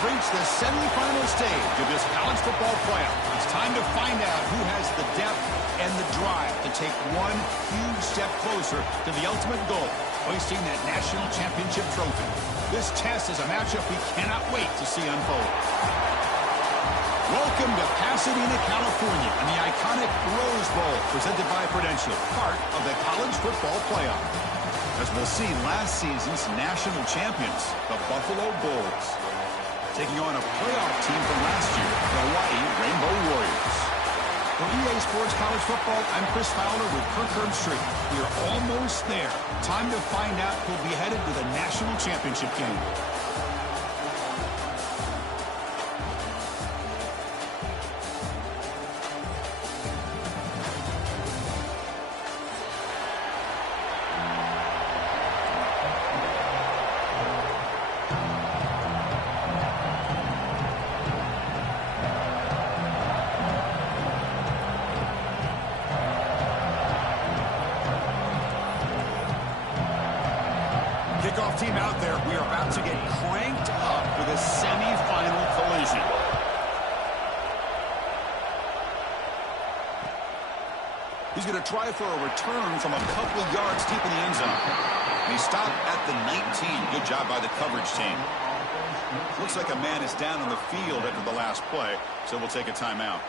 We've reached the semifinal stage of this college football playoff. It's time to find out who has the depth and the drive to take one huge step closer to the ultimate goal, hoisting that national championship trophy. This test is a matchup we cannot wait to see unfold. Welcome to Pasadena, California, and the iconic Rose Bowl, presented by Prudential, part of the college football playoff. As we'll see, last season's national champions, the Buffalo Bulls, taking on a playoff team from last year, the Hawaii Rainbow Warriors. For EA Sports College Football, I'm Chris Fowler with Kirk Herbstreit. We are almost there. Time to find out who'll be headed to the national championship game. Kickoff team out there. We are about to get cranked up with a semifinal collision. He's going to try for a return from a couple of yards deep in the end zone. They stop at the 19. Good job by the coverage team. Looks like a man is down on the field after the last play, so we'll take a timeout.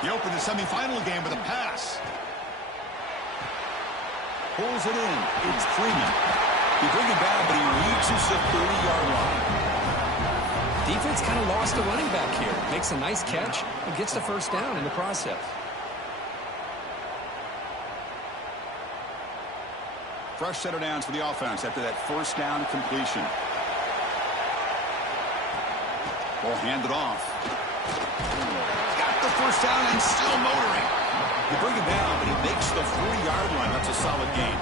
He opened the semifinal game with a pass. Pulls it in. It's Freeman. He brings it down, but he reaches the 30-yard line. Defense kind of lost a running back here. Makes a nice catch and gets the first down in the process. Fresh set of downs for the offense after that first down completion. Ball handed off. First down and still motoring. You bring him down, but he makes the 40-yard line. That's a solid gain.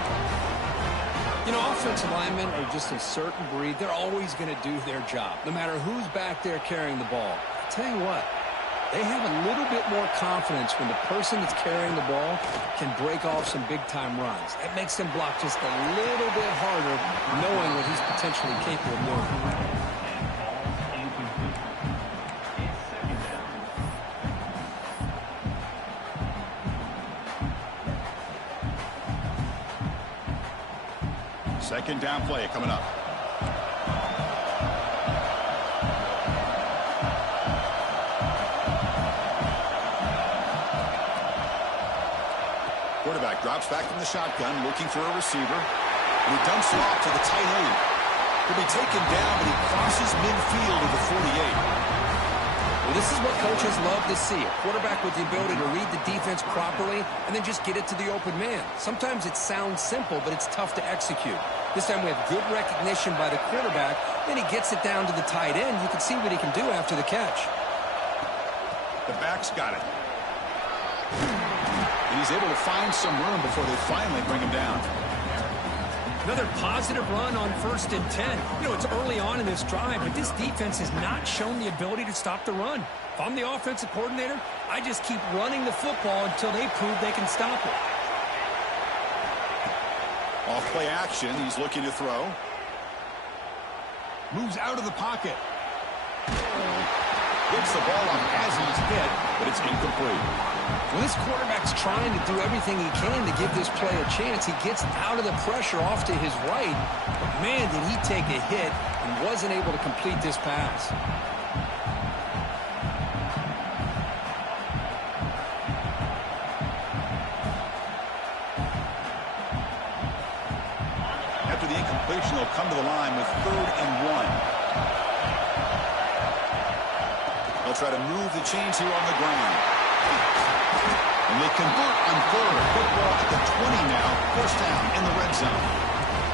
You know, offensive linemen are just a certain breed. They're always going to do their job, no matter who's back there carrying the ball. I'll tell you what, they have a little bit more confidence when the person that's carrying the ball can break off some big-time runs. It makes them block just a little bit harder, knowing what he's potentially capable of doing. Second down play coming up. Quarterback drops back from the shotgun, looking for a receiver. And he dumps it off to the tight end. He'll be taken down, but he crosses midfield at the 48. Well, this is what coaches love to see. A quarterback with the ability to read the defense properly and then just get it to the open man. Sometimes it sounds simple, but it's tough to execute. This time we have good recognition by the quarterback. Then he gets it down to the tight end. You can see what he can do after the catch. The back's got it. And he's able to find some room before they finally bring him down. Another positive run on 1st and 10. You know, it's early on in this drive, but this defense has not shown the ability to stop the run. If I'm the offensive coordinator, I just keep running the football until they prove they can stop it. Off play action, he's looking to throw. Moves out of the pocket. Gets the ball on as he's hit, but it's incomplete. When this quarterback's trying to do everything he can to give this play a chance, he gets out of the pressure off to his right. But man, did he take a hit and wasn't able to complete this pass. After the incompletion, they'll come to the line with 3rd and 1. They'll try to move the chains here on the ground. And they convert on 3rd. Football at the 20 now. First down in the red zone.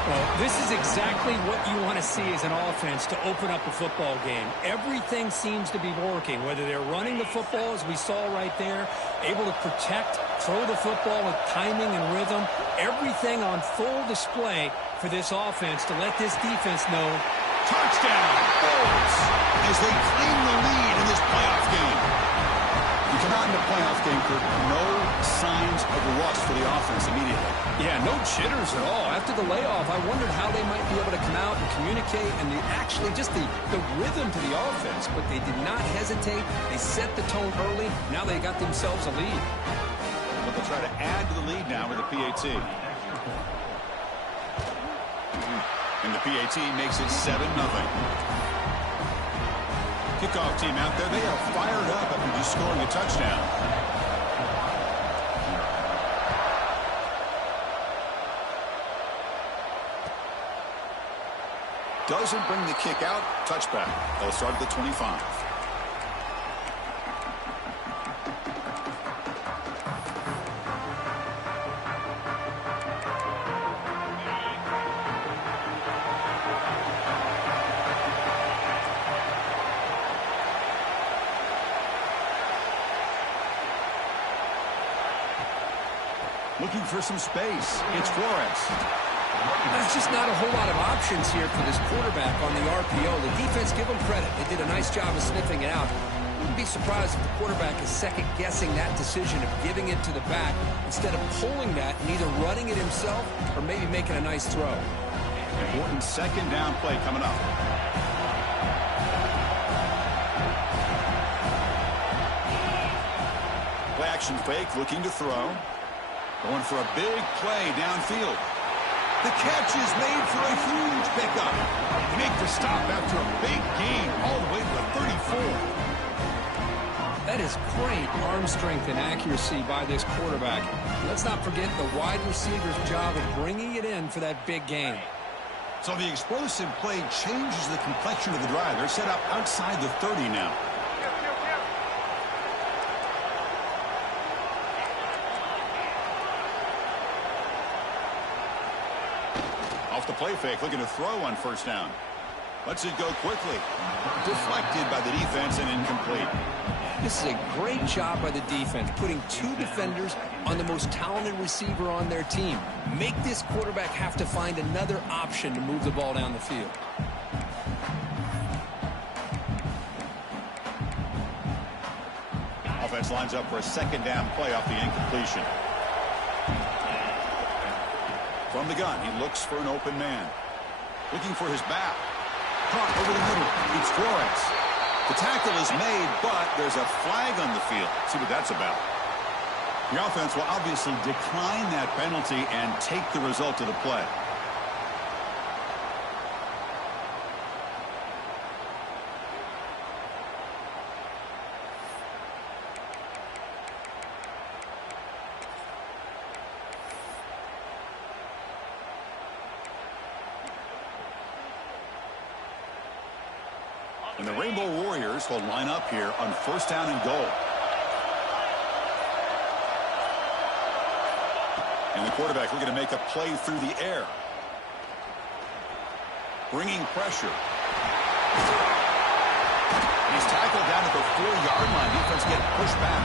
Well, this is exactly what you want to see as an offense to open up a football game. Everything seems to be working, whether they're running the football, as we saw right there, able to protect, throw the football with timing and rhythm. Everything on full display for this offense to let this defense know. Touchdown, Bulls, as they claim the lead in this playoff game. You come out in the playoff game, Kirk, no signs of rust for the offense immediately. Yeah, no jitters at all. After the layoff, I wondered how they might be able to come out and communicate and actually just the rhythm to the offense. But they did not hesitate. They set the tone early. Now they got themselves a lead. But they'll try to add to the lead now with the PAT. And the PAT makes it 7-0. Kickoff team out there, they are fired up after just scoring a touchdown. Doesn't bring the kick out. Touchback. They'll start at the 25. Looking for some space. It's Flores. There's just not a whole lot of options here for this quarterback on the RPO. The defense, give them credit. They did a nice job of sniffing it out. Wouldn't be surprised if the quarterback is second-guessing that decision of giving it to the back instead of pulling that and either running it himself or maybe making a nice throw. Important second down play coming up. Play action fake, looking to throw. Going for a big play downfield. The catch is made for a huge pickup. They make the stop after a big gain all the way to the 34. That is great arm strength and accuracy by this quarterback. Let's not forget the wide receiver's job of bringing it in for that big gain. So the explosive play changes the complexion of the drive. They're set up outside the 30 now. Off the play fake, looking to throw on first down. Lets it go quickly. Deflected by the defense and incomplete. This is a great job by the defense, putting two defenders on the most talented receiver on their team. Make this quarterback have to find another option to move the ball down the field. Offense lines up for a second down play off the incompletion. From the gun, he looks for an open man. Looking for his back. Caught over the middle. It's Flores. The tackle is made, but there's a flag on the field. See what that's about. The offense will obviously decline that penalty and take the result of the play. And the Rainbow Warriors will line up here on first down and goal. And the quarterback looking to make a play through the air. Bringing pressure. He's tackled down at the 4-yard line. Defense getting pushed back.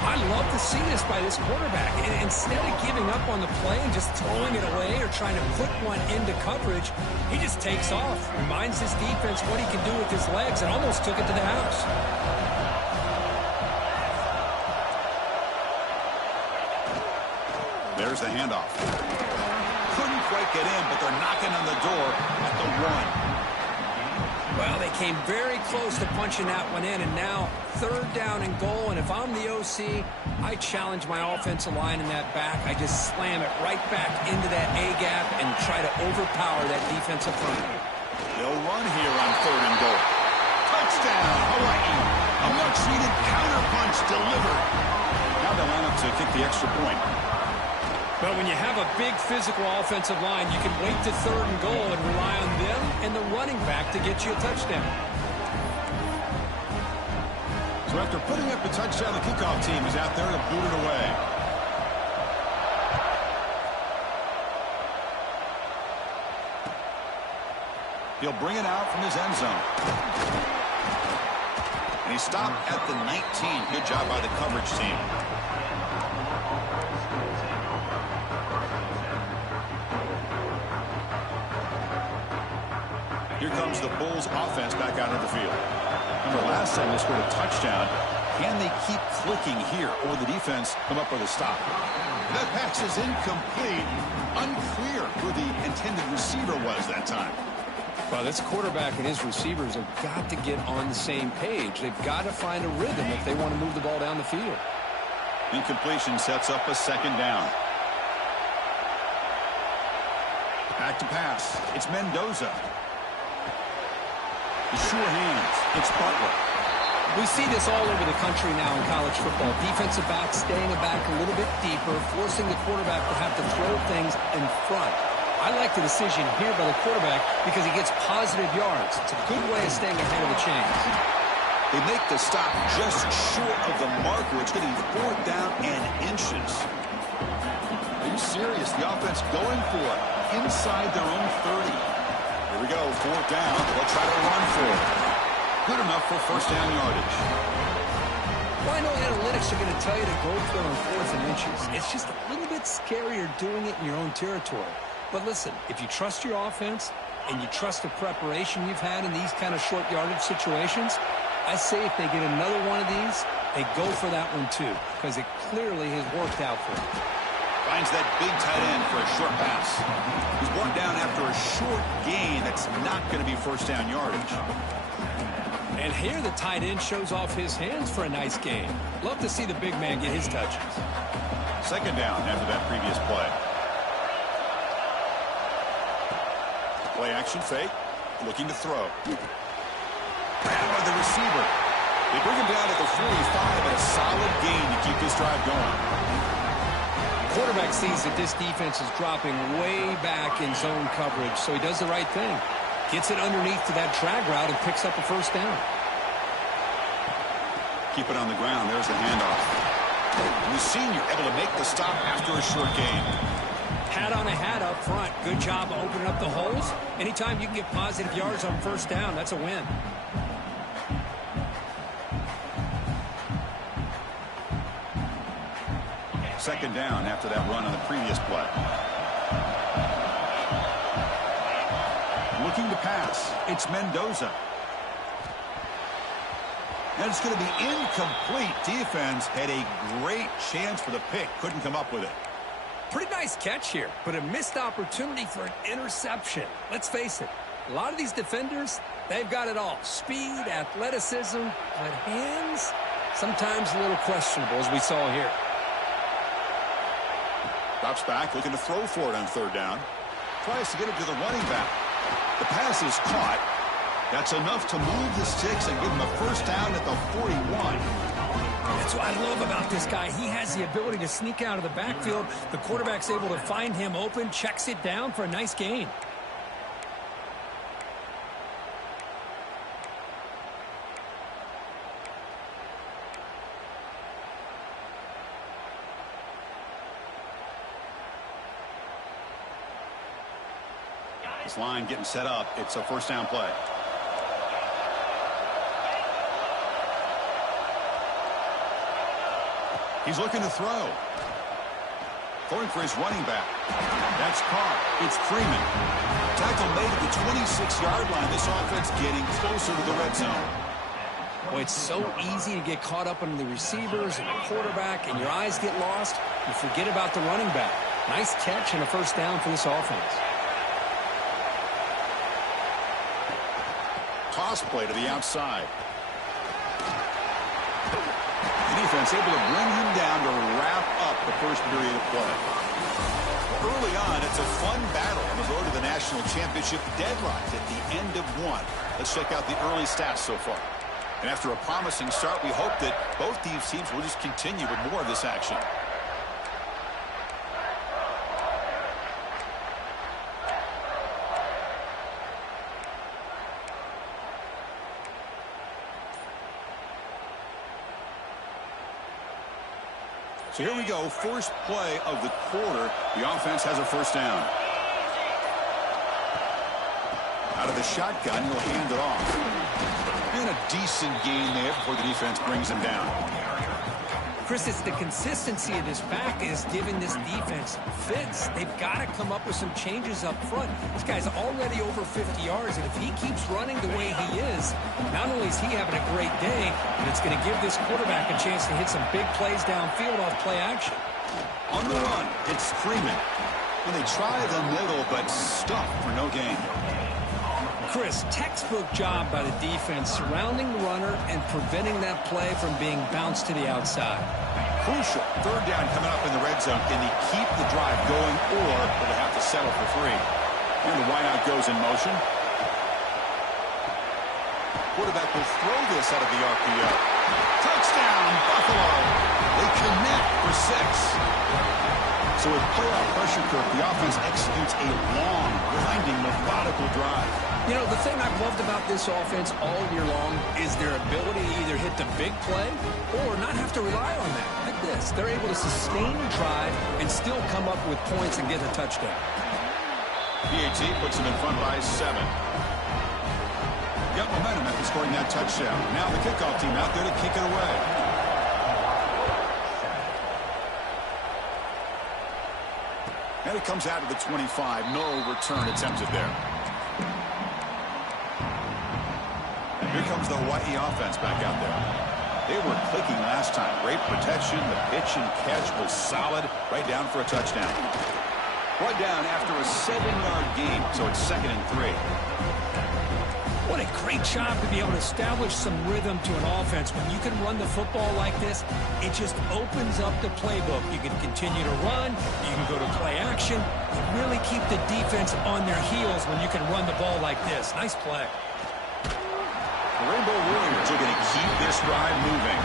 I love to see this by this quarterback. And instead of giving up on the play and just throwing it away or trying to put one into coverage, he just takes off. Reminds his defense what he can do with his legs and almost took it to the house. There's the handoff. Couldn't quite get in, but they're knocking on the door at the 1. Well, they came very close to punching that one in, and now third down and goal. And if I'm the OC, I challenge my offensive line in that back. I just slam it right back into that A-gap and try to overpower that defensive front. They'll run here on third and goal. Touchdown, Hawaii. A much-needed counter punch delivered. Now they line up to kick the extra point. But when you have a big physical offensive line, you can wait to third and goal and rely on them and the running back to get you a touchdown. So after putting up a touchdown, the kickoff team is out there to boot it away. He'll bring it out from his end zone. And he stopped at the 19. Good job by the coverage team. Here comes the Bulls offense back out of the field. Remember last time they scored a touchdown Can they keep clicking here, or will the defense come up with a stop? That pass is incomplete. Unclear who the intended receiver was that time. Well, this quarterback and his receivers have got to get on the same page. They've got to find a rhythm if they want to move the ball down the field. Incompletion sets up a second down. Back to pass. It's Mendoza. The sure hands. It's Butler. We see this all over the country now in college football. Defensive backs staying back a little bit deeper, forcing the quarterback to have to throw things in front. I like the decision here by the quarterback because he gets positive yards. It's a good way of staying ahead of the chains. They make the stop just short of the marker. It's going to be 4th down and inches. Are you serious? The offense going for it inside their own 30. Here we go, 4th down. They'll try to run for it. Good enough for first down yardage. Well, I know analytics are going to tell you to go for it on 4th and inches. It's just a little bit scarier doing it in your own territory. But listen, if you trust your offense and you trust the preparation you've had in these kind of short yardage situations, I say if they get another one of these, they go for that one too, because it clearly has worked out for them. Finds that big tight end for a short pass. He's brought down after a short gain. That's not going to be first down yardage. And here the tight end shows off his hands for a nice gain. Love to see the big man get his touches. Second down after that previous play. Play action fake. Looking to throw. Grabbed by the receiver. They bring him down at the 45, and a solid gain to keep this drive going. Quarterback sees that this defense is dropping way back in zone coverage, so he does the right thing. Gets it underneath to that drag route and picks up a first down. Keep it on the ground. There's the handoff. And the senior able to make the stop after a short gain. Hat on a hat up front. Good job opening up the holes. Anytime you can get positive yards on first down, that's a win. Second down after that run on the previous play. Looking to pass. It's Mendoza. And it's going to be incomplete. Defense had a great chance for the pick. Couldn't come up with it. Pretty nice catch here, but a missed opportunity for an interception. Let's face it, a lot of these defenders, they've got it all. Speed, athleticism, but hands, sometimes a little questionable, as we saw here. Drops back, looking to throw for it on third down. Tries to get it to the running back. The pass is caught. That's enough to move the sticks and give him a first down at the 41. That's what I love about this guy. He has the ability to sneak out of the backfield. The quarterback's able to find him open, checks it down for a nice gain. This line getting set up. It's a first down play. He's looking to throw. Throwing for his running back. That's Carr. It's Freeman. Tackle made at the 26-yard line. This offense getting closer to the red zone. Boy, it's so easy to get caught up on the receivers and the quarterback, and your eyes get lost. You forget about the running back. Nice catch and a first down for this offense. Toss play to the outside. The defense able to bring him down to wrap up the first period of play. Early on, it's a fun battle on the road to the national championship deadlines at the end of one. Let's check out the early stats so far. And after a promising start, we hope that both these teams will just continue with more of this action. So here we go, first play of the quarter. The offense has a first down. Out of the shotgun, he'll hand it off. And a decent gain there before the defense brings him down. Chris, it's the consistency of this back is giving this defense fits. They've got to come up with some changes up front. This guy's already over 50 yards, and if he keeps running the way he is, not only is he having a great day, but it's going to give this quarterback a chance to hit some big plays downfield off play action. On the run, it's Freeman. And they try the middle, but stuffed for no gain. Chris, textbook job by the defense surrounding the runner and preventing that play from being bounced to the outside. Crucial. Third down coming up in the red zone. Can he keep the drive going, or will they have to settle for 3? And the wideout goes in motion. Quarterback will throw this out of the RPO. Touchdown, Buffalo. They connect for 6. So with playoff pressure curve, the offense executes a long, grinding, methodical drive. You know, the thing I've loved about this offense all year long is their ability to either hit the big play or not have to rely on that. Like this, they're able to sustain a drive and still come up with points and get a touchdown. PAT puts them in front by 7. Got momentum after scoring that touchdown. Now the kickoff team out there to kick it away. And it comes out of the 25. No return attempted there. And here comes the Hawaii offense back out there. They were clicking last time. Great protection. The pitch and catch was solid. Right down for a touchdown. Right down after a 7-yard gain. So it's 2nd and 3. What a great job to be able to establish some rhythm to an offense. When you can run the football like this, it just opens up the playbook. You can continue to run. You can go to play action. You really keep the defense on their heels when you can run the ball like this. Nice play. The Rainbow Warriors are going to keep this drive moving.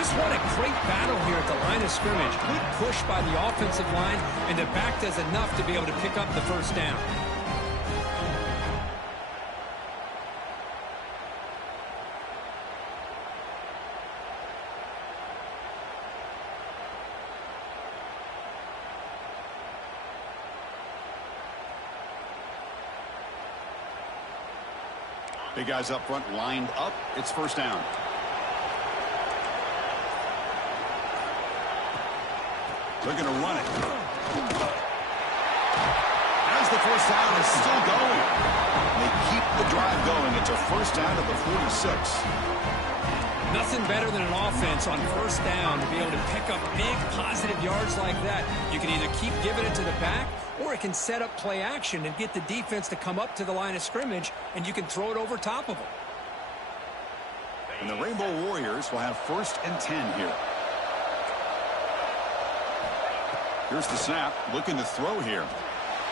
Just what a great battle here at the line of scrimmage. Good push by the offensive line, and the back does enough to be able to pick up the first down. Big guys up front lined up. It's first down. They're going to run it. As the first down is still going. They keep the drive going. It's a first down at the 46. Nothing better than an offense on first down to be able to pick up big positive yards like that. You can either keep giving it to the back, or it can set up play action and get the defense to come up to the line of scrimmage, and you can throw it over top of them. And the Rainbow Warriors will have 1st and 10 here. Here's the snap, looking to throw here.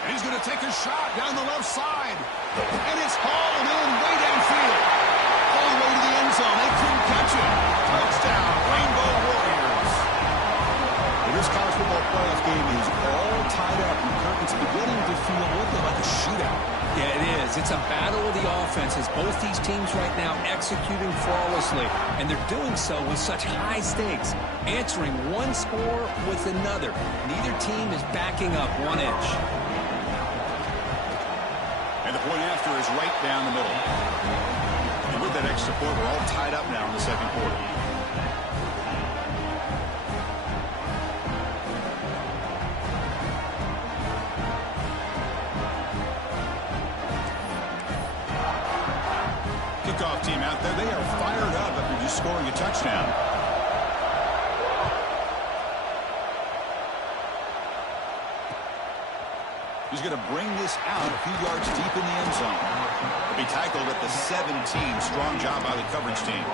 And he's going to take a shot down the left side. And it's hauled in way downfield. All the way to the end zone. They couldn't catch it. Touchdown, Rainbow Warriors. Well, this college football playoff game is all tied up. And Kirk, it's beginning to feel a little bit like a shootout. Yeah, it is. It's a battle of the offenses. Both these teams right now executing flawlessly, and they're doing so with such high stakes, answering one score with another. Neither team is backing up 1 inch. And the point after is right down the middle. And with that extra point, we're all tied up now in the second quarter. Kickoff team out there. They are fired up after just scoring a touchdown. He's going to bring this out a few yards deep in the end zone. He'll be tackled at the 17. Strong job by the coverage team.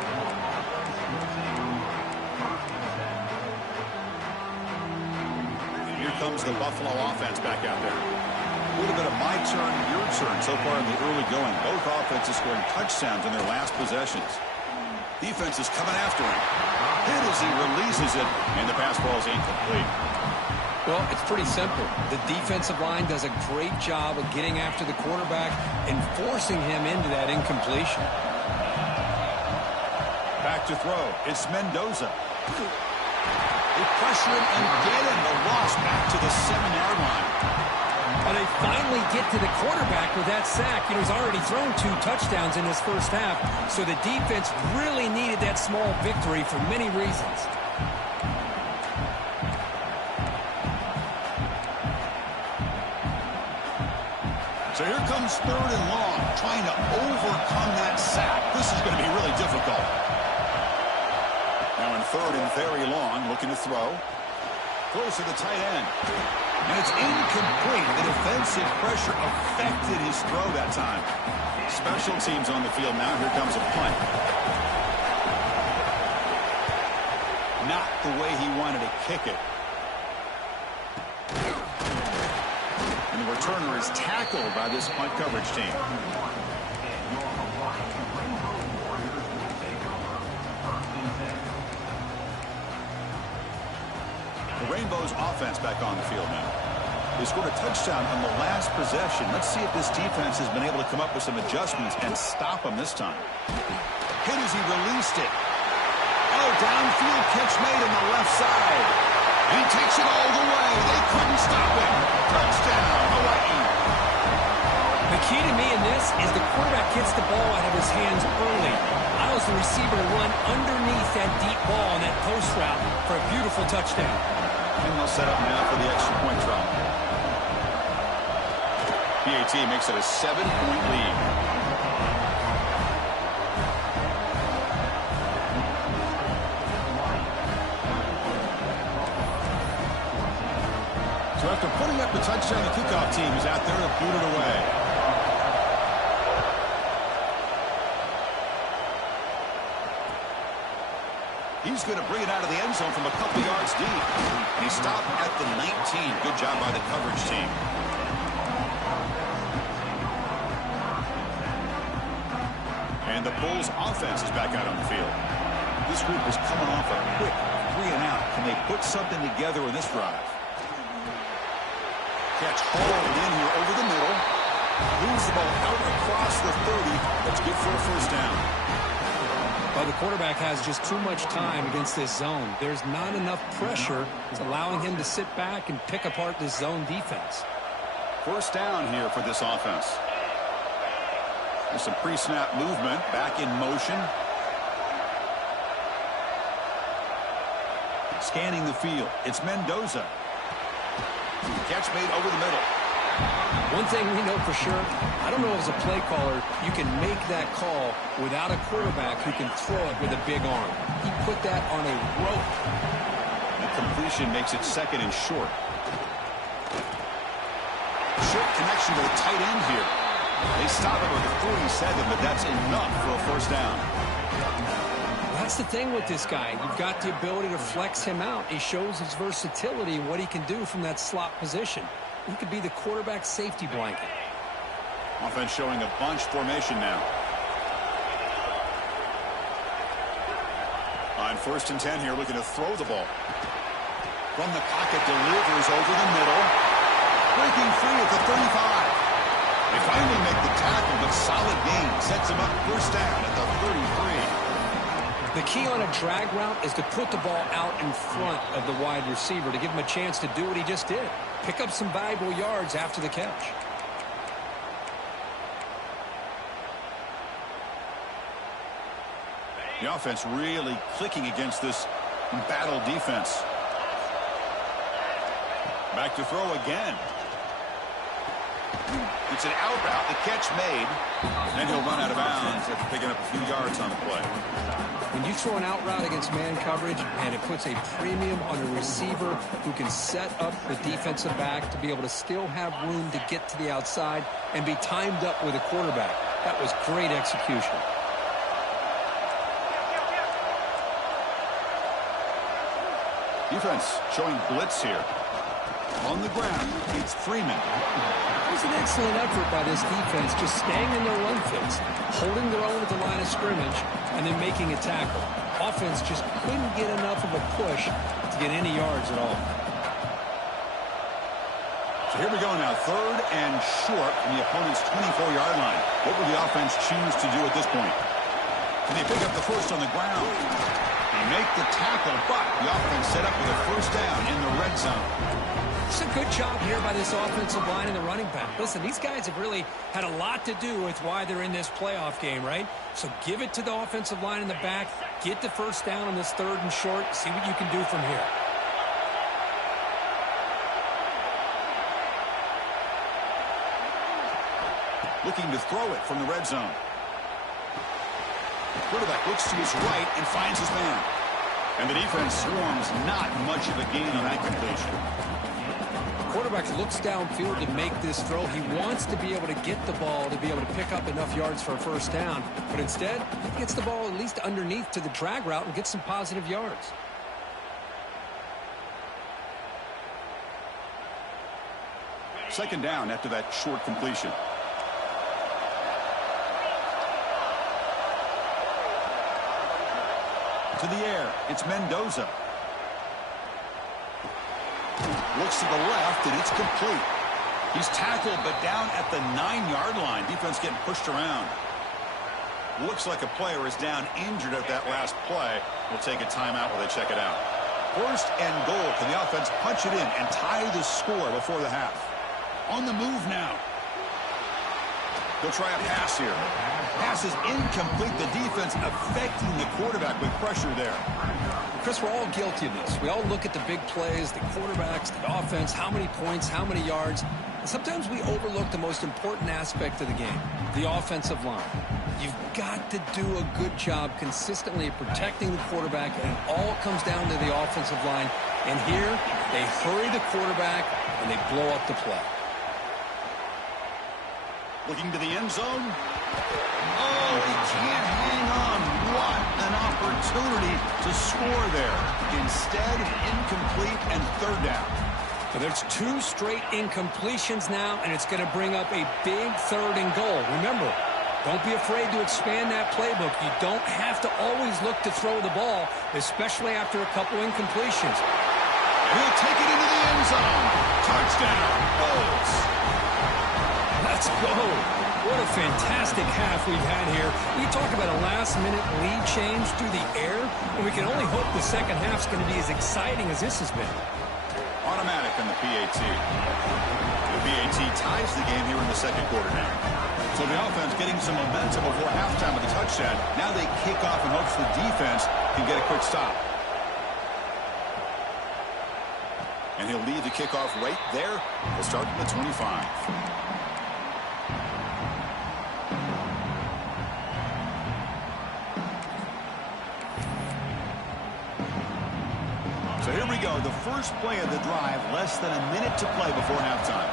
And here comes the Buffalo offense back out there. A little bit of my turn, your turn so far in the early going. Both offenses scoring touchdowns in their last possessions. Defense is coming after him. Hit as he releases it, and the pass ball is incomplete. Well, it's pretty simple. The defensive line does a great job of getting after the quarterback and forcing him into that incompletion. Back to throw. It's Mendoza. They pressure him and get him. The loss back to the 7-yard line. Well, they finally get to the quarterback with that sack. You know, he's already thrown 2 touchdowns in his first half, so the defense really needed that small victory for many reasons. So here comes 3rd and long, trying to overcome that sack. This is going to be really difficult. Now in 3rd and very long, looking to throw. Throws to the tight end. And it's incomplete. The defensive pressure affected his throw that time. Special teams on the field now. Here comes a punt. Not the way he wanted to kick it. And the returner is tackled by this punt coverage team. The Rainbows offense back on the field now. They scored a touchdown on the last possession. Let's see if this defense has been able to come up with some adjustments and stop them this time. Hit as he released it. Oh, downfield catch made on the left side. He takes it all the way. They couldn't stop him. Touchdown, Hawaii. The key to me in this is the quarterback gets the ball out of his hands early. Allows the receiver to run underneath that deep ball on that post route for a beautiful touchdown. And they'll set up now for the extra point try. PAT makes it a 7-point lead. So after putting up the touchdown, the kickoff team is out there to boot it away. He's going to bring it out of the end zone from a couple yards deep. And he stopped at the 19. Good job by the coverage team. And the Bulls offense is back out on the field. This group is coming off a quick 3-and-out. Can they put something together in this drive? Catch hauled in here over the middle. Moves the ball out across the 30. That's good for a first down. Well, the quarterback has just too much time against this zone. There's not enough pressure. It's allowing him to sit back and pick apart this zone defense. First down here for this offense. There's some pre-snap movement. Back in motion. Scanning the field. It's Mendoza. Catch made over the middle. One thing we know for sure, I don't know as a play caller, you can make that call without a quarterback who can throw it with a big arm. He put that on a rope. The completion makes it 2nd and short. Short connection to the tight end here. They stop it with a 47, but that's enough for a first down. That's the thing with this guy. You've got the ability to flex him out. He shows his versatility and what he can do from that slot position. He could be the quarterback safety blanket. Offense showing a bunch formation now. On 1st and 10 here, looking to throw the ball. From the pocket, delivers over the middle. Breaking free at the 35. They finally make the tackle, but solid gain. Sets him up first down at the 33. The key on a drag route is to put the ball out in front of the wide receiver to give him a chance to do what he just did. Pick up some valuable yards after the catch. The offense really clicking against this embattled defense. Back to throw again. It's an out route. The catch made. And he'll run out of bounds after picking up a few yards on the play. When you throw an out route against man coverage, and it puts a premium on a receiver who can set up the defensive back to be able to still have room to get to the outside and be timed up with a quarterback. That was great execution. Defense showing blitz here. On the ground, it's Freeman. It was an excellent effort by this defense, just staying in their run fits, holding their own at the line of scrimmage, and then making a tackle. Offense just couldn't get enough of a push to get any yards at all. So here we go now, 3rd and short from the opponent's 24-yard line. What will the offense choose to do at this point? Can they pick up the first on the ground? They make the tackle, but the offense set up with a first down in the red zone. It's a good job here by this offensive line and the running back. Listen, these guys have really had a lot to do with why they're in this playoff game, right? So give it to the offensive line in the back. Get the first down on this 3rd and short. See what you can do from here. Looking to throw it from the red zone. The quarterback looks to his right and finds his man. And the defense swarms, not much of a gain on that completion. The quarterback looks downfield to make this throw. He wants to be able to get the ball to be able to pick up enough yards for a first down. But instead, he gets the ball at least underneath to the drag route and gets some positive yards. Second down after that short completion. To the air, it's Mendoza. Looks to the left, and it's complete. He's tackled, but down at the 9-yard line. Defense getting pushed around. Looks like a player is down injured at that last play. We'll take a timeout while they check it out. 1st and goal. Can the offense punch it in and tie the score before the half? On the move now. He'll try a pass here. Pass is incomplete. The defense affecting the quarterback with pressure there. Chris, we're all guilty of this. We all look at the big plays, the quarterbacks, the offense, how many points, how many yards. And sometimes we overlook the most important aspect of the game, the offensive line. You've got to do a good job consistently of protecting the quarterback, and it all comes down to the offensive line. And here, they hurry the quarterback, and they blow up the play. Looking to the end zone. Oh, he can't hang on. What an opportunity to score there. Instead, incomplete and 3rd down. So there's 2 straight incompletions now, and it's going to bring up a big 3rd and goal. Remember, don't be afraid to expand that playbook. You don't have to always look to throw the ball, especially after a couple incompletions. He'll take it into the end zone. Touchdown, Bulls. Let's go. What a fantastic half we've had here. We talk about a last-minute lead change through the air, and we can only hope the second half's going to be as exciting as this has been. Automatic on the PAT. The PAT ties the game here in the 2nd quarter now. So the offense getting some momentum before halftime with a touchdown. Now they kick off in hopes the defense can get a quick stop. And he'll lead the kickoff right there. We'll start from the 25. So here we go, the first play of the drive, less than a minute to play before halftime.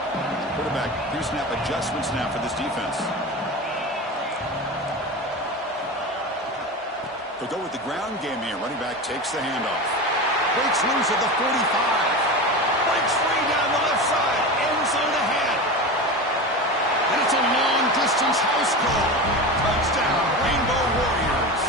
Quarterback, here's snap adjustments now for this defense. They'll go with the ground game here. Running back takes the handoff. Breaks loose at the 45. Breaks free down the left side. End zone ahead. And it's a long-distance house call. Touchdown, Rainbow Warriors.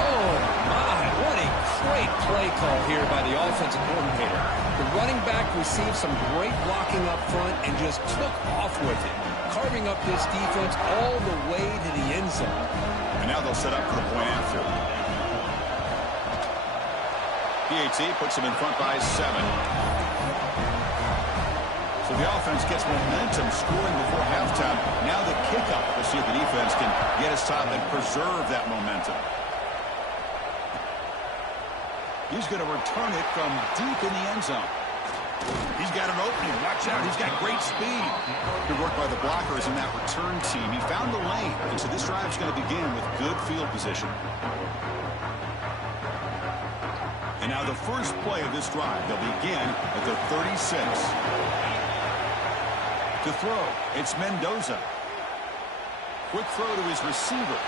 Oh, my, what a great play call here by the offensive coordinator. The running back received some great blocking up front and just took off with it, carving up this defense all the way to the end zone. And now they'll set up for the point after. PAT puts them in front by 7. So the offense gets momentum scoring before halftime. Now the kickoff. We'll see if the defense can get a stop and preserve that momentum. He's going to return it from deep in the end zone. He's got an opening. Watch out. He's got great speed. Good work by the blockers in that return team. He found the lane. And so this drive's going to begin with good field position. And now the first play of this drive. They'll begin at the 36. To throw, it's Mendoza. Quick throw to his receiver.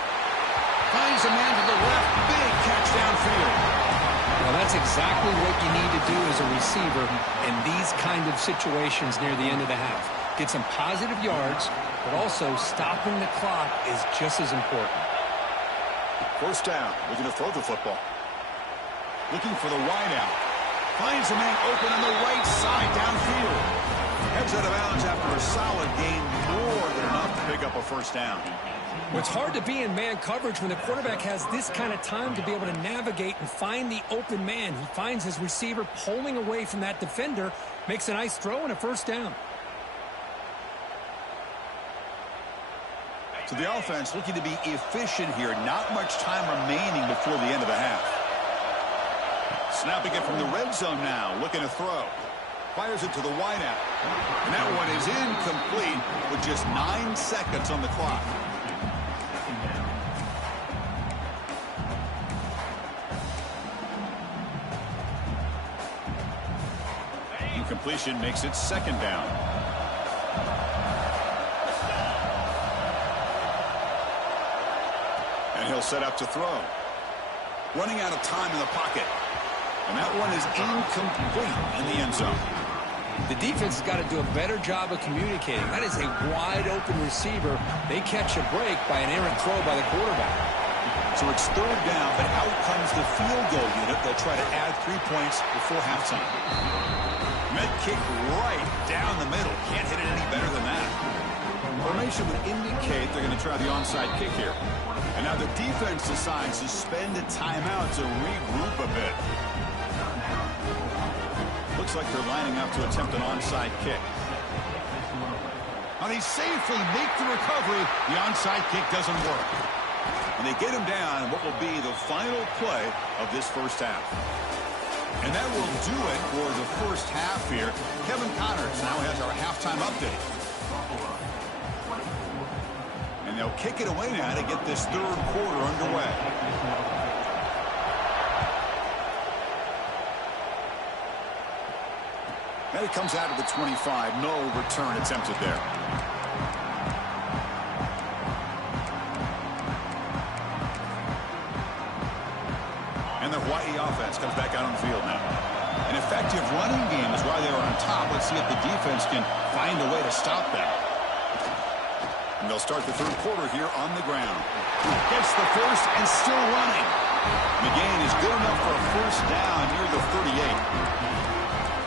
Finds a man to the left. Big catch downfield. Well, that's exactly what you need to do as a receiver in these kind of situations near the end of the half. Get some positive yards, but also stopping the clock is just as important. First down. Looking to throw the football. Looking for the wide out. Finds a man open on the right side downfield. Heads out of bounds after a solid gain. More than enough to pick up a first down. Well, it's hard to be in man coverage when the quarterback has this kind of time to be able to navigate and find the open man. He finds his receiver pulling away from that defender, makes a nice throw and a first down. So the offense looking to be efficient here. Not much time remaining before the end of the half. Snapping it from the red zone now. Looking to throw. Fires it to the wideout. And that one is incomplete with just 9 seconds on the clock. Incompletion makes it second down. And he'll set up to throw. Running out of time in the pocket. And that one is incomplete in the end zone. The defense has got to do a better job of communicating. That is a wide-open receiver. They catch a break by an errant throw by the quarterback. So it's third down, but out comes the field goal unit. They'll try to add 3 points before halftime. Met kick right down the middle. Can't hit it any better than that. Formation would indicate they're going to try the onside kick here. And now the defense decides to spend a timeout to regroup a bit. Looks like they're lining up to attempt an onside kick. Now they safely make the recovery. The onside kick doesn't work. And they get him down in what will be the final play of this first half. And that will do it for the first half here. Kevin Connors now has our halftime update. And they'll kick it away now to get this third quarter underway. And it comes out of the 25. No return attempted there. And the Hawaii offense comes back out on the field now. An effective running game is why they were on top. Let's see if the defense can find a way to stop that. And they'll start the third quarter here on the ground. Gets the first and still running. The gain is good enough for a first down near the 38.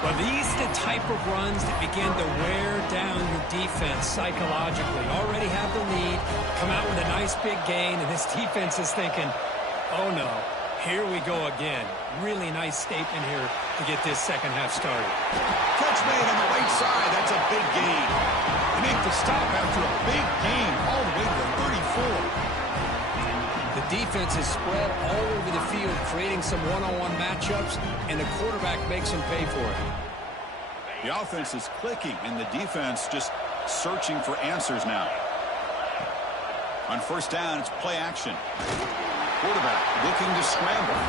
Well, these are the type of runs that begin to wear down your defense psychologically. Already have the lead, come out with a nice big gain, and this defense is thinking, oh no, here we go again. Really nice statement here to get this second half started. Catch made on the right side. That's a big gain. They make the stop after a big gain all the way to the 34. The defense is spread all over the field, creating some one-on-one matchups, and the quarterback makes them pay for it. The offense is clicking, and the defense just searching for answers now. On first down, it's play action. Quarterback looking to scramble.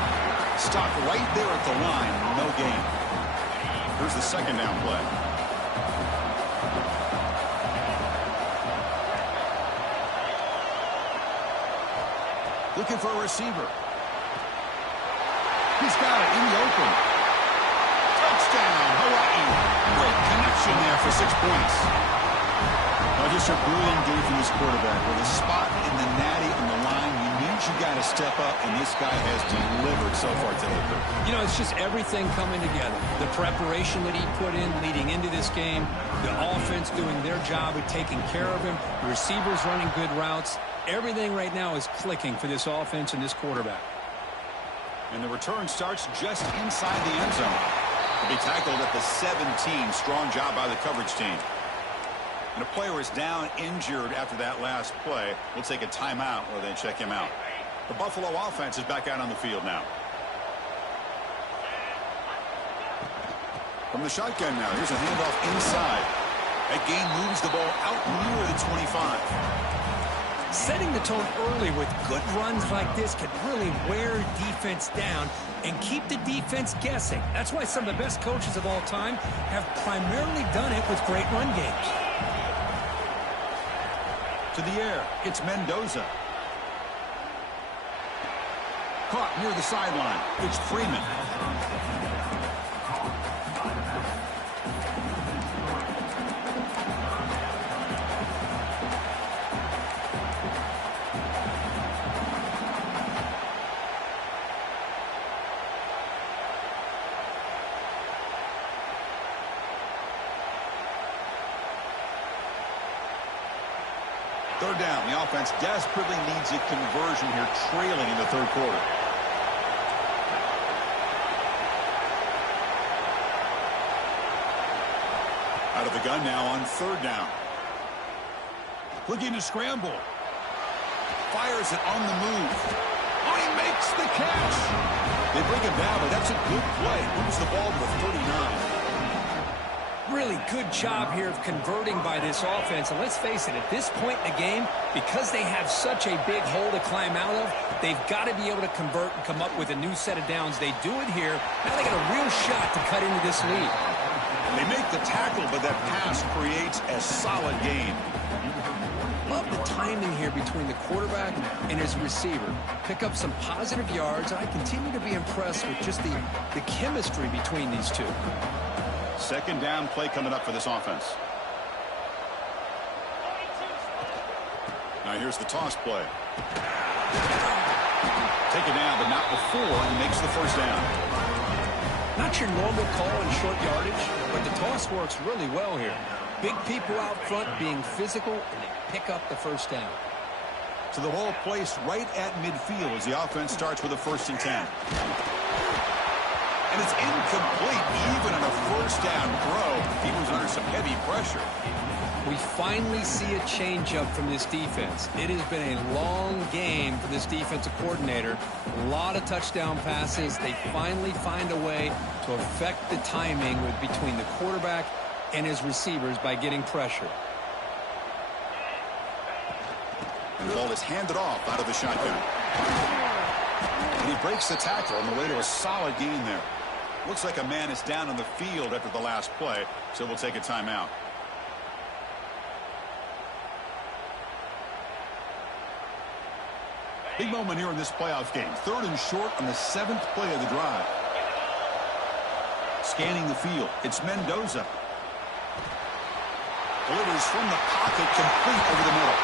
Stopped right there at the line, no gain. Here's the second down play. Looking for a receiver. He's got it in the open. Touchdown, Hawaii. Great connection there for 6 points. Now just a brilliant game from this quarterback. With a spot in the natty on the line, you got to step up, and this guy has delivered so far today. You know, it's just everything coming together. The preparation that he put in leading into this game, the offense doing their job of taking care of him, the receivers running good routes. Everything right now is clicking for this offense and this quarterback. And the return starts just inside the end zone. He'll be tackled at the 17. Strong job by the coverage team. And a player is down injured after that last play. We'll take a timeout while they check him out. The Buffalo offense is back out on the field now. From the shotgun now, here's a handoff inside. That gain moves the ball out near the 25. Setting the tone early with good runs like this can really wear defense down and keep the defense guessing. That's why some of the best coaches of all time have primarily done it with great run games. To the air, it's Mendoza. Caught near the sideline. It's Freeman. Third down. The offense desperately needs a conversion here, trailing in the third quarter. Out of the gun now on third down. Looking to scramble. Fires it on the move. Oh, he makes the catch. They bring him down, but that's a good play. Moves the ball to the 39. Really good job here of converting by this offense. And let's face it, at this point in the game, because they have such a big hole to climb out of, they've got to be able to convert and come up with a new set of downs. They do it here. Now they got a real shot to cut into this lead. They make the tackle, but that pass creates a solid gain. Love the timing here between the quarterback and his receiver. Pick up some positive yards, and I continue to be impressed with just the chemistry between these two. Second down play coming up for this offense. Now here's the toss play. Taken down, but not before he makes the first down. Not your normal call in short yardage, but the toss works really well here. Big people out front being physical, and they pick up the first down. So the ball placed right at midfield as the offense starts with a 1st and 10. And it's incomplete even on a first down throw. He was under some heavy pressure. We finally see a changeup from this defense. It has been a long game for this defensive coordinator. A lot of touchdown passes. They finally find a way to affect the timing between the quarterback and his receivers by getting pressure. And the ball is handed off out of the shotgun. And he breaks the tackle on the way to a solid gain there. Looks like a man is down on the field after the last play, so we'll take a timeout. Big moment here in this playoff game. 3rd and short on the 7th play of the drive. Scanning the field. It's Mendoza. Delivers from the pocket, complete over the middle.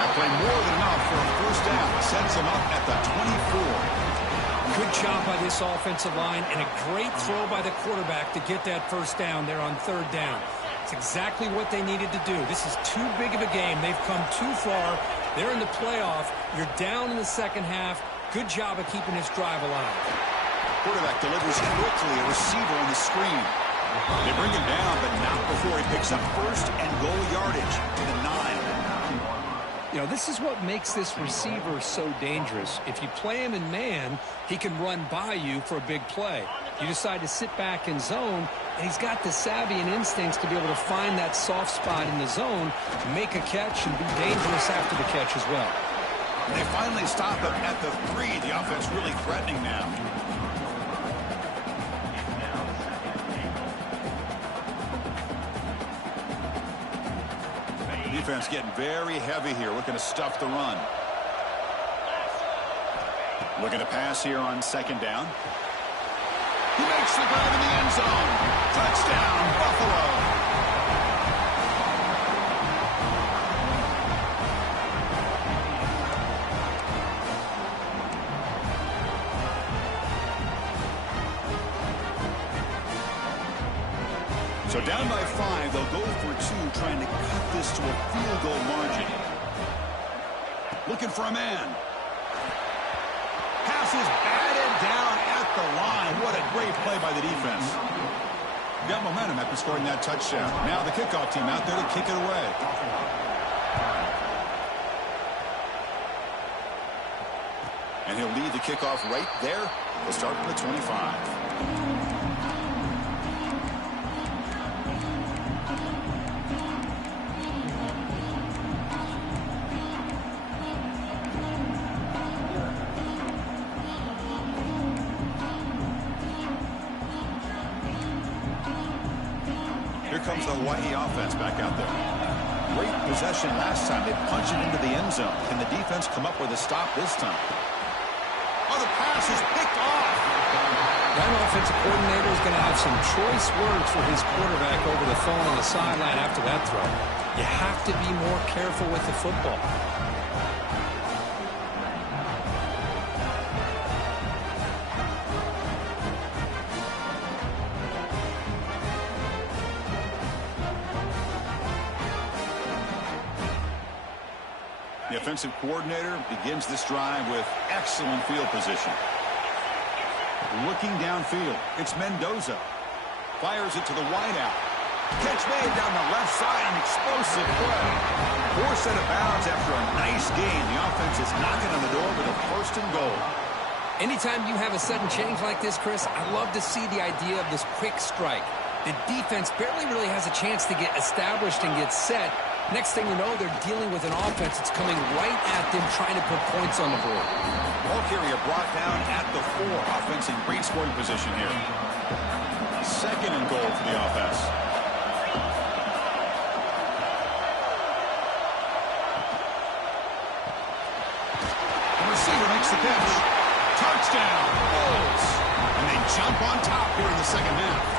That play more than enough for a first down. Sends him up at the 24. Good job by this offensive line, and a great throw by the quarterback to get that first down there on 3rd down. It's exactly what they needed to do. This is too big of a game. They've come too far. They're in the playoff. You're down in the second half. Good job of keeping this drive alive. Quarterback delivers quickly, a receiver on the screen. They bring him down, but not before he picks up 1st and goal yardage to the 9. You know, this is what makes this receiver so dangerous. If you play him in man, he can run by you for a big play. You decide to sit back in zone, and he's got the savvy and instincts to be able to find that soft spot in the zone, make a catch, and be dangerous after the catch as well. And they finally stop him at the 3. The offense really threatening now. Defense getting very heavy here, looking to stuff the run. Looking to pass here on 2nd down. He makes the grab in the end zone. Touchdown, Buffalo. So down by 5, they'll go for 2, trying to cut this to a field goal margin. Looking for a man. Pass is batted down at the line. What a great play by the defense. Got momentum after scoring that touchdown. Now the kickoff team out there to kick it away. And he'll lead the kickoff right there. We'll start from the 25. Comes the Hawaii offense back out there. Great possession last time. They punched it into the end zone. Can the defense come up with a stop this time? Oh, the pass is picked off. That offensive coordinator is going to have some choice words for his quarterback over the phone on the sideline after that throw. You have to be more careful with the football. The offensive coordinator begins this drive with excellent field position. Looking downfield, it's Mendoza. Fires it to the wideout. Catch made down the left side, an explosive play. Forced out of bounds after a nice game. The offense is knocking on the door with a 1st and goal. Anytime you have a sudden change like this, Chris, I love to see the idea of this quick strike. The defense barely really has a chance to get established and get set. Next thing you know, they're dealing with an offense that's coming right at them, trying to put points on the board. Ball carrier brought down at the 4. Offense in great scoring position here. 2nd and goal for the offense. The receiver makes the catch. Touchdown, Bulls. And they jump on top here in the 2nd half.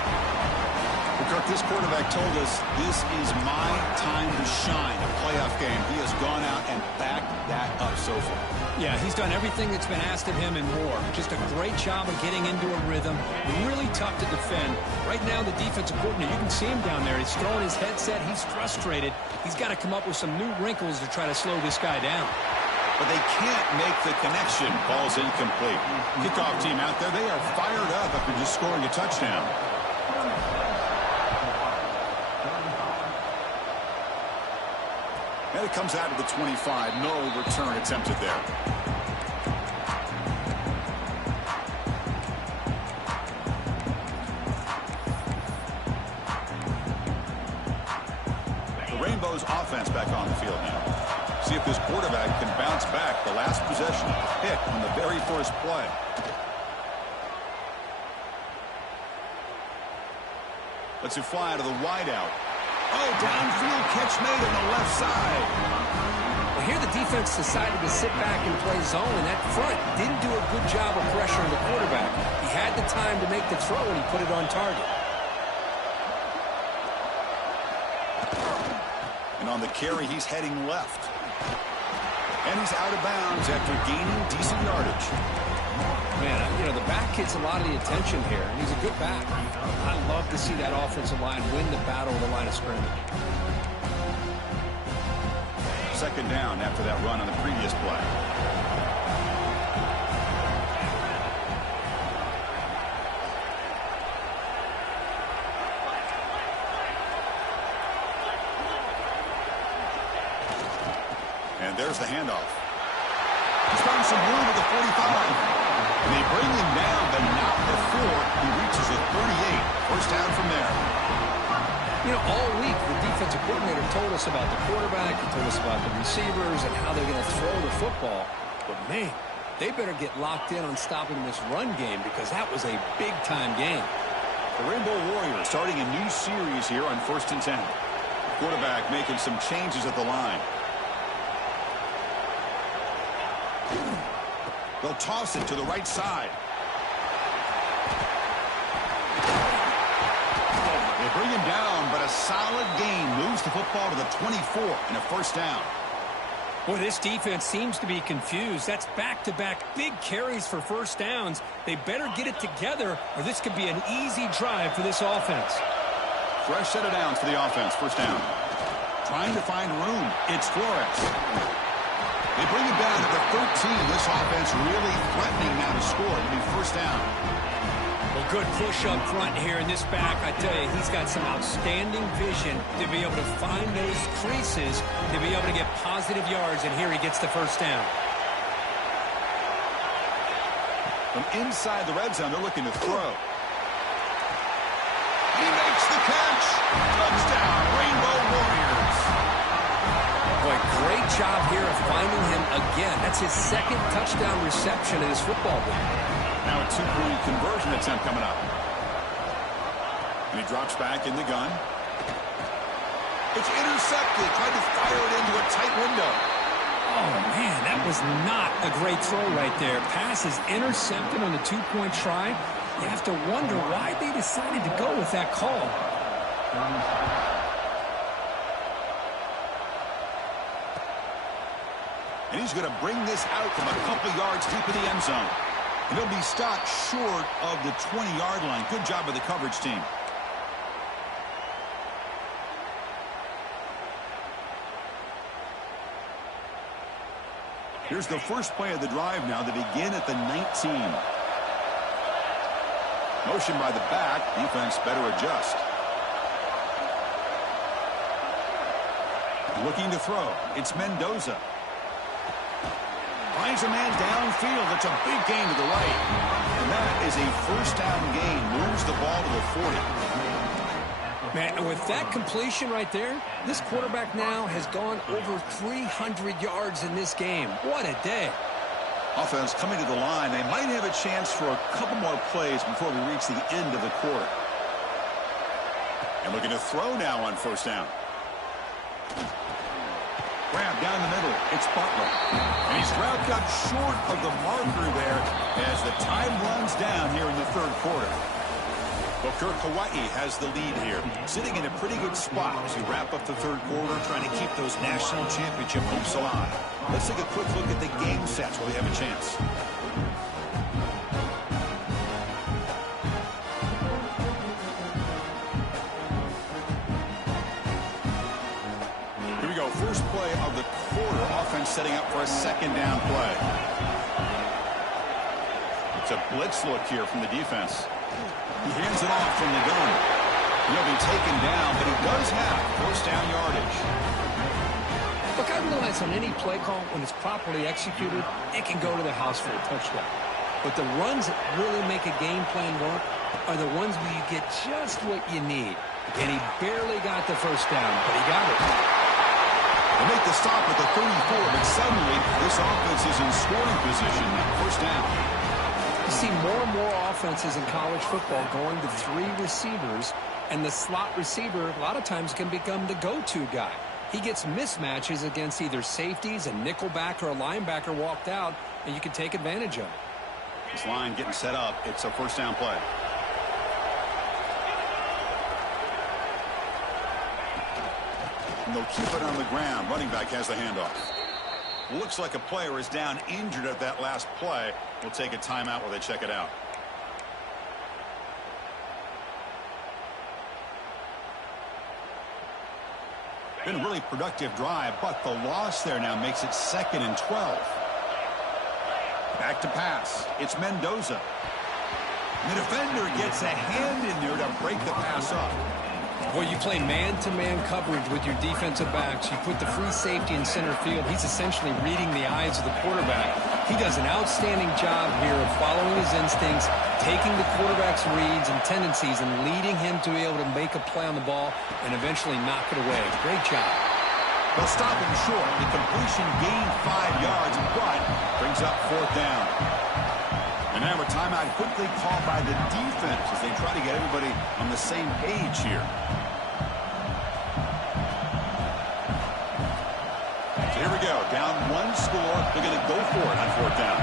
Kirk, this quarterback told us this is my time to shine, a playoff game. He has gone out and backed that up so far. Yeah, he's done everything that's been asked of him and more. Just a great job of getting into a rhythm. Really tough to defend. Right now, the defensive coordinator, you can see him down there. He's throwing his headset. He's frustrated. He's got to come up with some new wrinkles to try to slow this guy down. But they can't make the connection. Ball's incomplete. Kickoff team out there, they are fired up after just scoring a touchdown. And it comes out to the 25. No return attempted there. The Rainbows offense back on the field now. See if this quarterback can bounce back. The last possession, pick on the very first play. Lets it fly to the wideout. Oh, downfield catch made on the left side. Well, here the defense decided to sit back and play zone, and that front didn't do a good job of pressuring the quarterback. He had the time to make the throw, and he put it on target. And on the carry, he's heading left. And he's out of bounds after gaining decent yardage. Man, you know, the back gets a lot of the attention here, and he's a good back. I love to see that offensive line win the battle of the line of scrimmage. 2nd down after that run on the previous play. And there's the handoff. He's found some room at the 45. And they bring him down, but not before he reaches the 38. 1st down from there. You know, all week, the defensive coordinator told us about the quarterback. He told us about the receivers and how they're going to throw the football. But, man, they better get locked in on stopping this run game because that was a big-time game. The Rainbow Warriors starting a new series here on 1st and 10. Quarterback making some changes at the line. They'll toss it to the right side. They bring him down, but a solid gain moves the football to the 24 and a 1st down. Boy, this defense seems to be confused. That's back-to-back big carries for 1st downs. They better get it together, or this could be an easy drive for this offense. Fresh set of downs for the offense. 1st down. Trying to find room. It's Flores. They bring it down to the 13. This offense really threatening now to score. It'll be 1st down. Well, good push up front here in this back. I tell you, he's got some outstanding vision to be able to find those creases, to be able to get positive yards, and here he gets the 1st down. From inside the red zone, they're looking to throw. He makes the catch. Touchdown, Rainbow Warriors. Boy, great job here of finding him again. That's his 2nd touchdown reception in his football game. Now a 2-point conversion attempt coming up. And he drops back in the gun. It's intercepted. Tried to fire it into a tight window. Oh, man, that was not a great throw right there. Pass is intercepted on the 2-point try. You have to wonder why they decided to go with that call. And he's going to bring this out from a couple yards deep in the end zone. And he'll be stopped short of the 20-yard line. Good job by the coverage team. Here's the first play of the drive now. They begin at the 19. Motion by the back. Defense better adjust. Looking to throw. It's Mendoza. Finds a man downfield. It's a big gain to the right. And that is a first down gain. Moves the ball to the 40. Man, with that completion right there, this quarterback now has gone over 300 yards in this game. What a day. Offense coming to the line. They might have a chance for a couple more plays before we reach the end of the quarter. And looking to throw now on first down. Grab down the middle. It's Butler. And he's route cut short of the marker there as the time runs down here in the third quarter. Booker Hawaii has the lead here, sitting in a pretty good spot as we wrap up the third quarter, trying to keep those national championship hopes alive. Let's take a quick look at the game sets while we have a chance. Here we go. First play of the quarter. Offense setting up for a second down play. It's a blitz look here from the defense. He hands it off from the gun. He'll be taken down, but he does have first down yardage. Look, I realize on any play call, when it's properly executed, it can go to the house for a touchdown. But the runs that really make a game plan work are the ones where you get just what you need. And he barely got the first down, but he got it. They make the stop at the 34, but suddenly this offense is in scoring position now. First down. You see more and more offenses in college football going to three receivers, and the slot receiver a lot of times can become the go-to guy. He gets mismatches against either safeties, a nickelback, or a linebacker walked out, and you can take advantage of it. This line getting set up. It's a first down play. And they'll keep it on the ground. Running back has the handoff. Looks like a player is down injured at that last play. We'll take a timeout while they check it out. Been a really productive drive, but the loss there now makes it 2nd and 12. Back to pass. It's Mendoza. The defender gets a hand in there to break the pass up. Well, you play man-to-man coverage with your defensive backs. You put the free safety in center field. He's essentially reading the eyes of the quarterback. He does an outstanding job here of following his instincts, taking the quarterback's reads and tendencies, and leading him to be able to make a play on the ball and eventually knock it away. Great job. They'll stop him short. The completion gained 5 yards, but brings up fourth down. And now a timeout quickly called by the defense as they try to get everybody on the same page here. So here we go. Down one score. They're going to go for it on fourth down.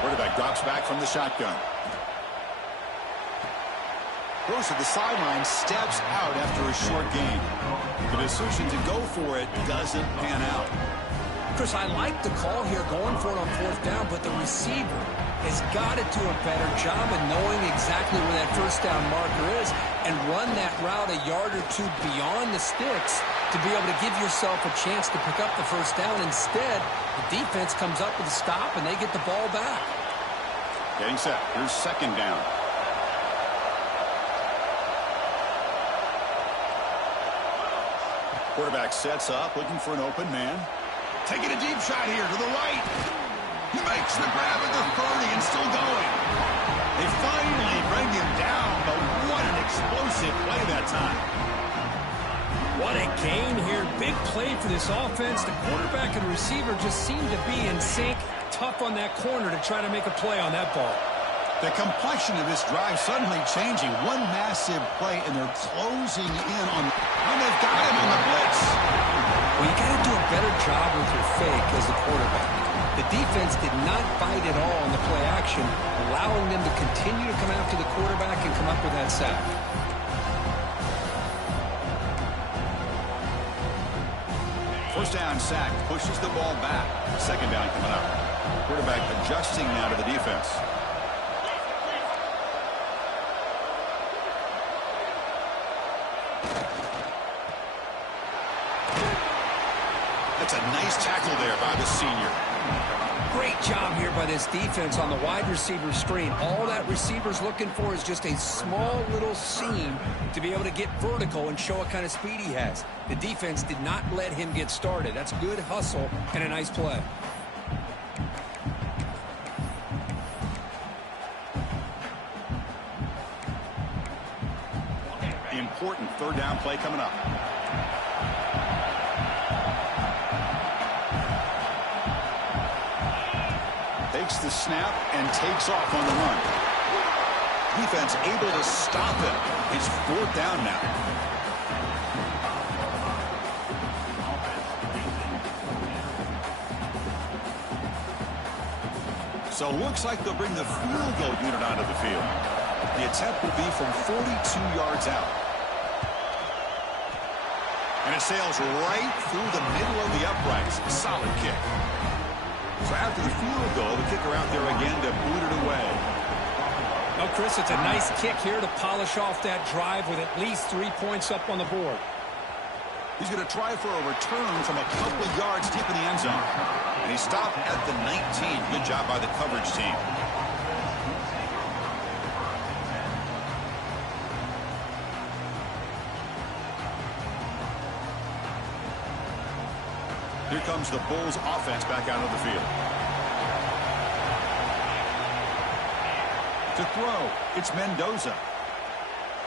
Quarterback drops back from the shotgun. Goes to the sideline, steps out after a short gain. The decision to go for it doesn't pan out. Chris, I like the call here going for it on fourth down, but the receiver has got to do a better job of knowing exactly where that first down marker is and run that route a yard or two beyond the sticks to be able to give yourself a chance to pick up the first down. Instead, the defense comes up with a stop and they get the ball back. Getting set. Here's second down. Quarterback sets up, looking for an open man. Taking a deep shot here to the right. He makes the grab at the 30 and still going. They finally bring him down, but what an explosive play that time. What a game here. Big play for this offense. The quarterback and receiver just seem to be in sync. Tough on that corner to try to make a play on that ball. The complexion of this drive suddenly changing. One massive play, and they're closing in on, and they've got him on the blitz. Well, you got to do a better job with your fake as the quarterback. The defense did not bite at all on the play action, allowing them to continue to come after the quarterback and come up with that sack. First down sack, pushes the ball back. Second down coming up. Quarterback adjusting now to the defense. That's a nice tackle there by the senior. Great job here by this defense on the wide receiver screen. All that receiver's looking for is just a small little seam to be able to get vertical and show what kind of speed he has. The defense did not let him get started. That's good hustle and a nice play. Important third down play coming up. Takes the snap and takes off on the run. Defense able to stop him. It's fourth down now. So looks like they'll bring the field goal unit onto the field. The attempt will be from 42 yards out. And it sails right through the middle of the uprights. Solid kick. So after the field goal, the kicker out there again to boot it away. Well, Chris, it's a nice kick here to polish off that drive with at least 3 points up on the board. He's going to try for a return from a couple of yards deep in the end zone. And he stopped at the 19. Good job by the coverage team. Here comes the Bulls offense back out of the field. To throw, it's Mendoza.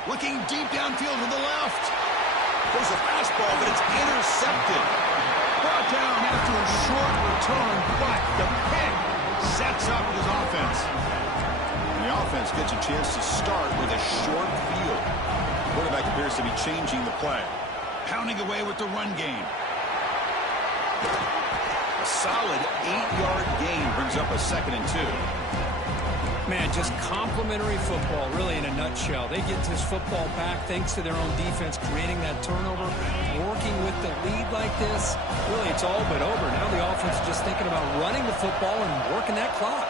Looking deep downfield to the left. There's a fastball, but it's intercepted. Brought down after a short return, but the pick sets up his offense. And the offense gets a chance to start with a short field. Quarterback appears to be changing the play. Pounding away with the run game. A solid 8-yard gain brings up a 2nd and 2. Man, just complimentary football, really, in a nutshell. They get this football back thanks to their own defense, creating that turnover, working with the lead like this. Really, it's all but over. Now the offense is just thinking about running the football and working that clock.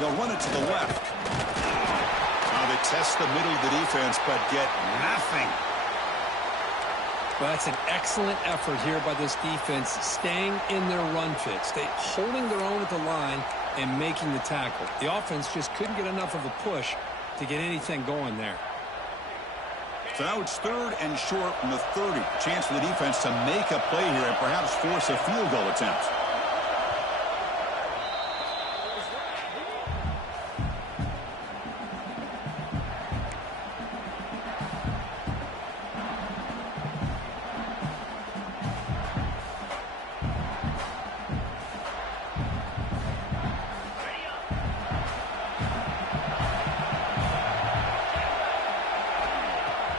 They'll run it to the left. Now they test the middle of the defense, but get nothing. Well, that's an excellent effort here by this defense, staying in their run fit, holding their own at the line and making the tackle. The offense just couldn't get enough of a push to get anything going there. So now it's 3rd and short from the 30. Chance for the defense to make a play here and perhaps force a field goal attempt.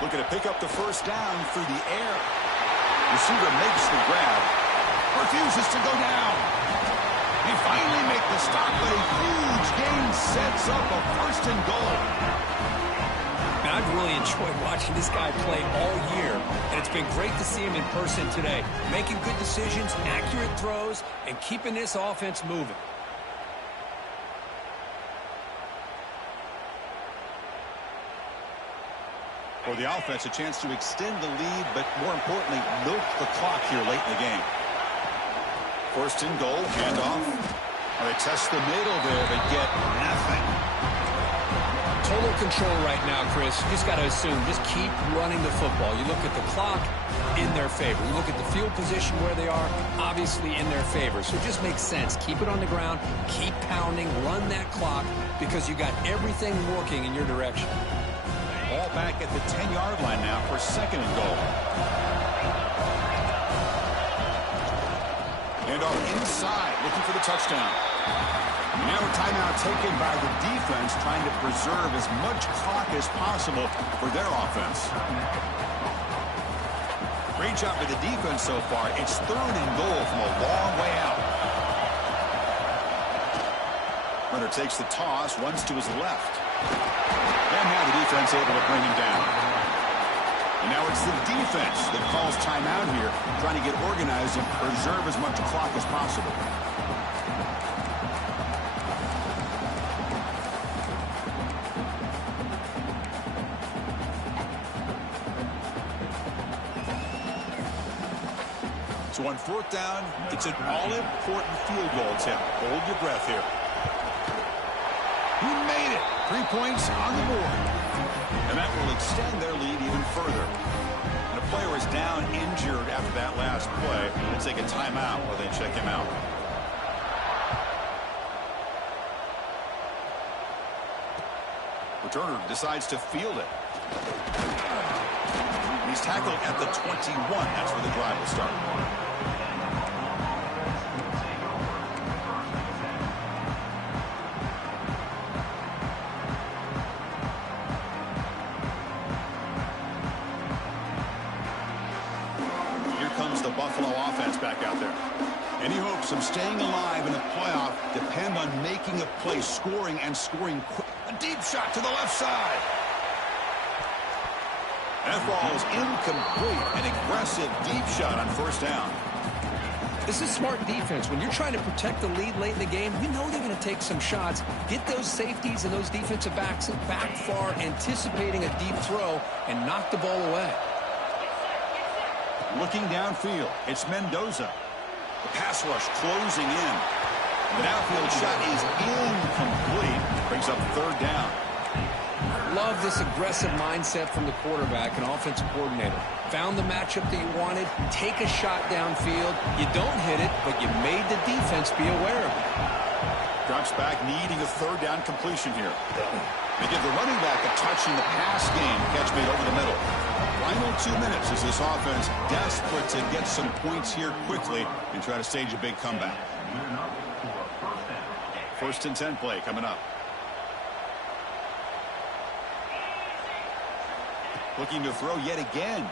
Looking to pick up the first down through the air. Receiver makes the grab. Refuses to go down. They finally make the stop, but a huge gain sets up a 1st and goal. Man, I've really enjoyed watching this guy play all year, and it's been great to see him in person today. Making good decisions, accurate throws, and keeping this offense moving. For the offense, a chance to extend the lead, but more importantly, milk the clock here late in the game. 1st and goal, handoff. They test the middle there, but get nothing. Total control right now, Chris. You just got to assume, just keep running the football. You look at the clock, in their favor. You look at the field position where they are, obviously in their favor. So it just makes sense. Keep it on the ground, keep pounding, run that clock, because you got everything working in your direction. Ball back at the 10-yard line now for 2nd and goal. And off inside, looking for the touchdown. Now a timeout taken by the defense, trying to preserve as much clock as possible for their offense. Great job by the defense so far. It's 3rd and goal from a long way out. Runner takes the toss, runs to his left. And now the defense able to bring him down. And now it's the defense that calls timeout here, trying to get organized and preserve as much clock as possible. So on fourth down, it's an all-important field goal attempt. Hold your breath here. He made it. 3 points on the board. And that will extend their lead even further. And a player is down injured after that last play. We'll take a timeout while they check him out. Returner decides to field it. He's tackled at the 21. That's where the drive will start. Here comes the Buffalo offense back out there. Any hopes of staying alive in the playoff depend on making a play, scoring and scoring quick. A deep shot to the left side. That ball is incomplete. An aggressive deep shot on first down. This is smart defense. When you're trying to protect the lead late in the game, you know they're going to take some shots. Get those safeties and those defensive backs back far, anticipating a deep throw, and knock the ball away. Looking downfield, it's Mendoza. The pass rush closing in. The downfield shot is incomplete. Brings up third down. Love this aggressive mindset from the quarterback and offensive coordinator. Found the matchup that you wanted. Take a shot downfield. You don't hit it, but you made the defense be aware of it. Drops back, needing a third down completion here. They give the running back a touch in the pass game. Catch made over the middle. Final 2 minutes as this offense desperate to get some points here quickly and try to stage a big comeback. First and 10 play coming up. Looking to throw yet again.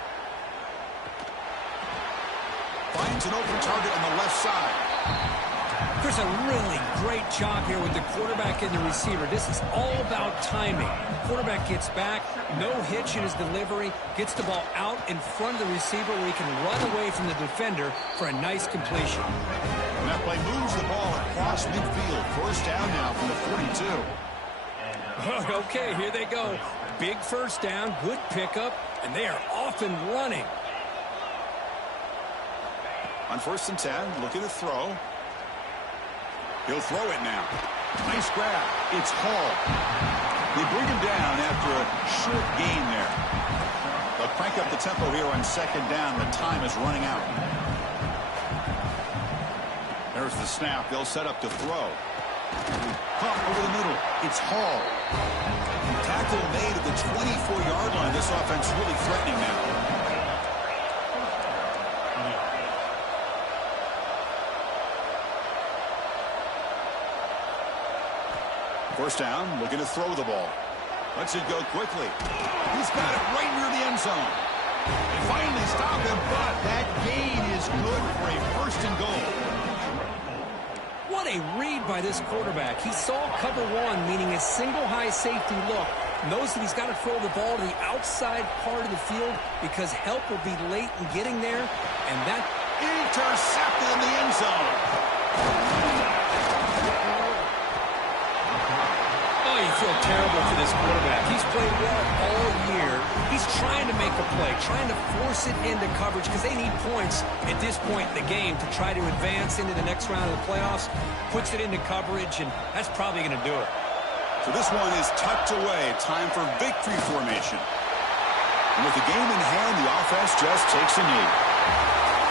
Finds an open target on the left side. There's a really great job here with the quarterback and the receiver. This is all about timing. Quarterback gets back, no hitch in his delivery, gets the ball out in front of the receiver where he can run away from the defender for a nice completion. And that play moves the ball across midfield. First down now from the 42. Okay, here they go. Big first down, good pickup, and they are off and running. On first and 10, looking to throw. He'll throw it now. Nice grab. It's Hall. They bring him down after a short gain there. They'll crank up the tempo here on second down. The time is running out. There's the snap. They'll set up to throw. Caught over the middle. It's Hall. Tackle made at the 24-yard line. This offense really threatening now. First down, looking to throw the ball. Lets it go quickly. He's got it right near the end zone. They finally stop him, but that gain is good for a first and goal. What a read by this quarterback. He saw cover one, meaning a single high safety look. Knows that he's got to throw the ball to the outside part of the field because help will be late in getting there. And that intercepted in the end zone. Oh, you feel terrible for this quarterback. He's played well all year. He's trying to make a play, trying to force it into coverage because they need points at this point in the game to try to advance into the next round of the playoffs. Puts it into coverage, and that's probably going to do it. So this one is tucked away. Time for victory formation. And with the game in hand, the offense just takes a knee.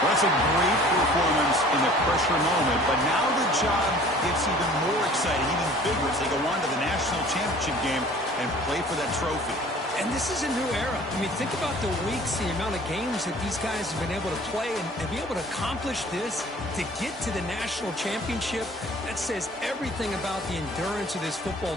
Well, that's a great performance in the pressure moment, but now the job gets even more exciting, even bigger as they go on to the national championship game and play for that trophy. And this is a new era. I mean, think about the weeks, the amount of games that these guys have been able to play, and to be able to accomplish this, to get to the national championship, that says everything about the endurance of this football